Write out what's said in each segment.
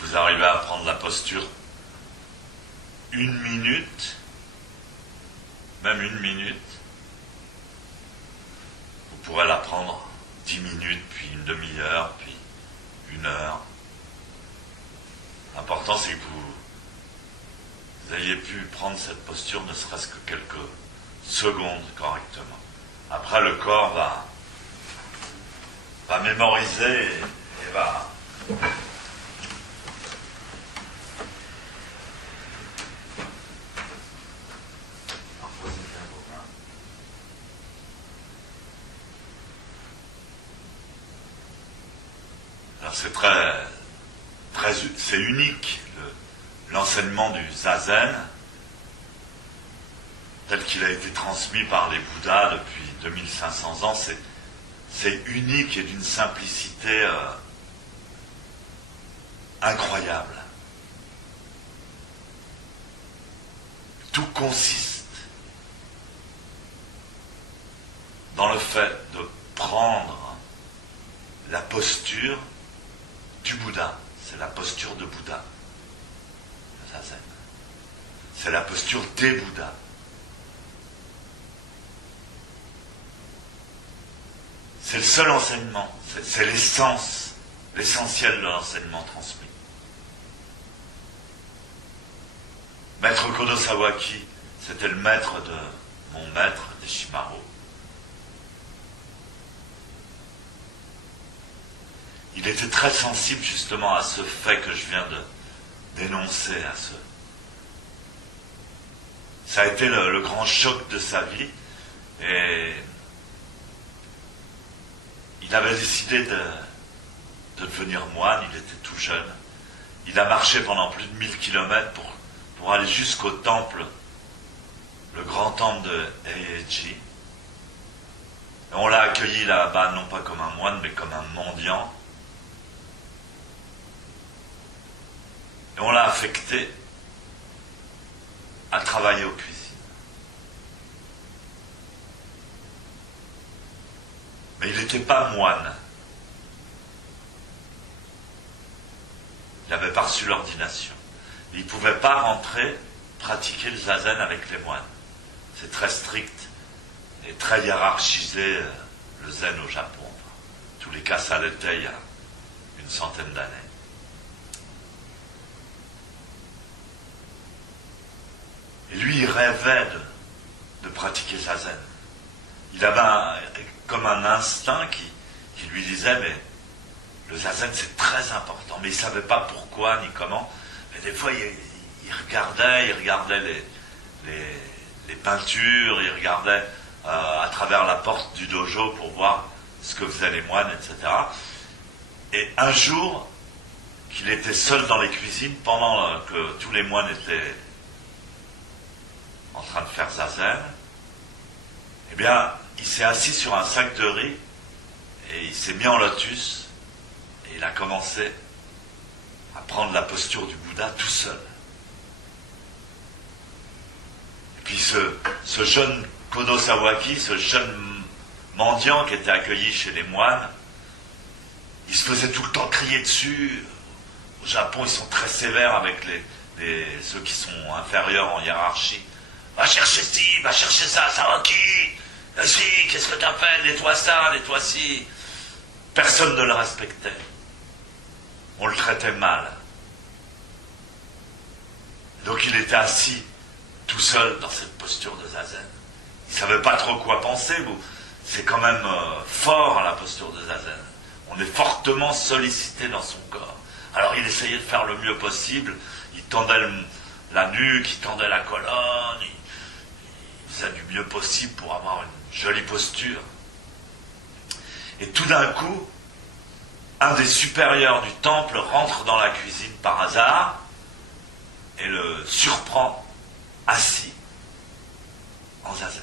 vous arrivez à prendre la posture 1 minute, même 1 minute, vous pourrez la prendre 10 minutes, puis une demi-heure, puis 1 heure. L'important, c'est que vous ayez pu prendre cette posture ne serait-ce que quelques secondes correctement. Après, le corps va mémoriser et va... Alors c'est unique l'enseignement du Zazen tel qu'il a été transmis par les Bouddhas depuis 2500 ans. C'est unique et d'une simplicité incroyable. Tout consiste dans le fait de prendre la posture du Bouddha. C'est la posture de Bouddha, le Zazen. C'est la posture des Bouddhas. C'est le seul enseignement, c'est l'essence, l'essentiel de l'enseignement transmis. Maître Kodo Sawaki, c'était le maître de mon maître, Deshimaru. Il était très sensible justement à ce fait que je viens de dénoncer, Ça a été le grand choc de sa vie, et il avait décidé de devenir moine. Il était tout jeune. Il a marché pendant plus de 1000 kilomètres pour aller jusqu'au temple, le grand temple de Eiji. Et on l'a accueilli là-bas, non pas comme un moine, mais comme un mendiant. Et on l'a affecté à travailler aux cuisines. Mais il n'était pas moine. Il n'avait pas reçu l'ordination. Il ne pouvait pas rentrer, pratiquer le zazen avec les moines. C'est très strict et très hiérarchisé, le zen au Japon. En tous les cas, ça l'était il y a une centaine d'années. Et lui, il rêvait de pratiquer zazen. Il avait comme un instinct qui lui disait, mais le zazen c'est très important, mais il ne savait pas pourquoi ni comment. Mais des fois, il regardait les peintures, il regardait à travers la porte du dojo pour voir ce que faisaient les moines, etc. Et un jour, qu'il était seul dans les cuisines, pendant que tous les moines étaient en train de faire zazen, eh bien, il s'est assis sur un sac de riz et il s'est mis en lotus et il a commencé à prendre la posture du Bouddha tout seul. Et puis ce jeune Kodo Sawaki, ce jeune mendiant qui était accueilli chez les moines, il se faisait tout le temps crier dessus. Au Japon, ils sont très sévères avec ceux qui sont inférieurs en hiérarchie. Va chercher ci, va chercher ça, Sawaki. Si, qu'est-ce que t'as fait? Nettoie ça, nettoie ci. Personne ne le respectait. On le traitait mal. Donc il était assis tout seul dans cette posture de zazen. Il ne savait pas trop quoi penser. C'est quand même fort, la posture de zazen. On est fortement sollicité dans son corps. Alors il essayait de faire le mieux possible. Il tendait la nuque, il tendait la colonne. Il faisait du mieux possible pour avoir une jolie posture. Et tout d'un coup, un des supérieurs du temple rentre dans la cuisine par hasard et le surprend assis en zazen.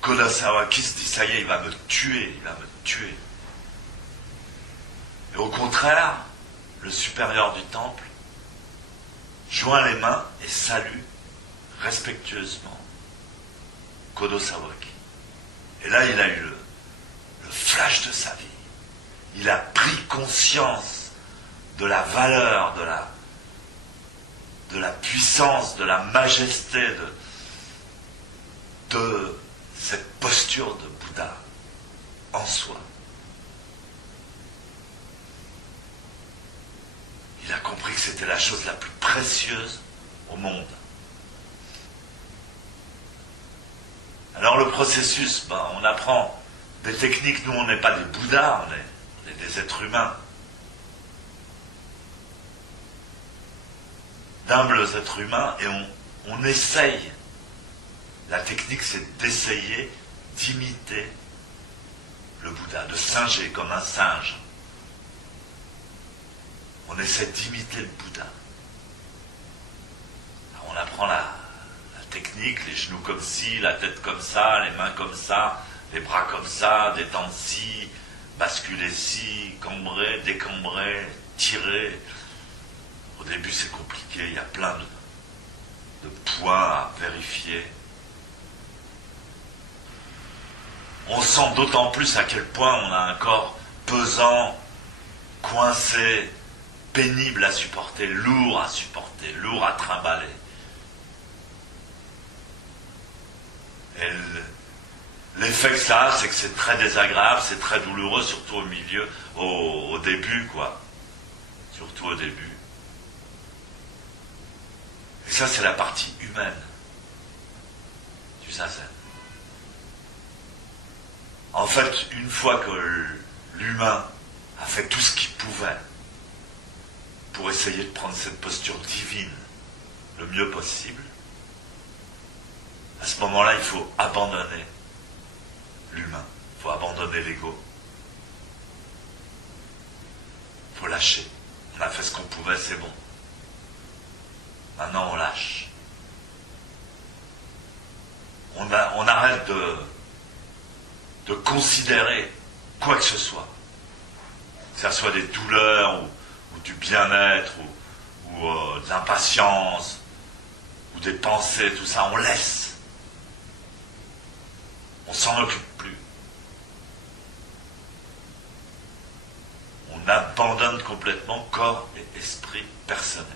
Kodo Sawaki se dit, ça y est, il va me tuer. Et au contraire, le supérieur du temple joint les mains et salue respectueusement Kodo Sawaki. Et là, il a eu le flash de sa vie. il a pris conscience de la valeur, de la puissance, de la majesté de cette posture de Bouddha en soi. Il a compris que c'était la chose la plus précieuse au monde. Alors le processus, on apprend des techniques. Nous, on n'est pas des Bouddhas, on est des êtres humains. D'humbles êtres humains, et on essaye. La technique, c'est d'essayer d'imiter le Bouddha, de singer comme un singe. On essaie d'imiter le Bouddha. Alors on apprend la technique, les genoux comme ci, la tête comme ça, les mains comme ça, les bras comme ça, détendre ci, basculer ci, cambrer, décambrer, tirer. Au début c'est compliqué, il y a plein de points à vérifier. On sent d'autant plus à quel point on a un corps pesant, coincé, pénible à supporter, lourd à supporter, lourd à trimballer. Et l'effet que ça a, c'est que c'est très désagréable, c'est très douloureux, surtout au milieu, au début, quoi. Surtout au début. Et ça, c'est la partie humaine du zazen. En fait, une fois que l'humain a fait tout ce qu'il pouvait pour essayer de prendre cette posture divine le mieux possible, à ce moment-là, il faut abandonner l'humain, il faut abandonner l'ego, il faut lâcher. On a fait ce qu'on pouvait, c'est bon. Maintenant, on lâche. On arrête de considérer quoi que ce soit. Que ce soit des douleurs, ou du bien-être, ou de l'impatience, ou des pensées, tout ça, on laisse. On s'en occupe plus. On abandonne complètement corps et esprit personnel.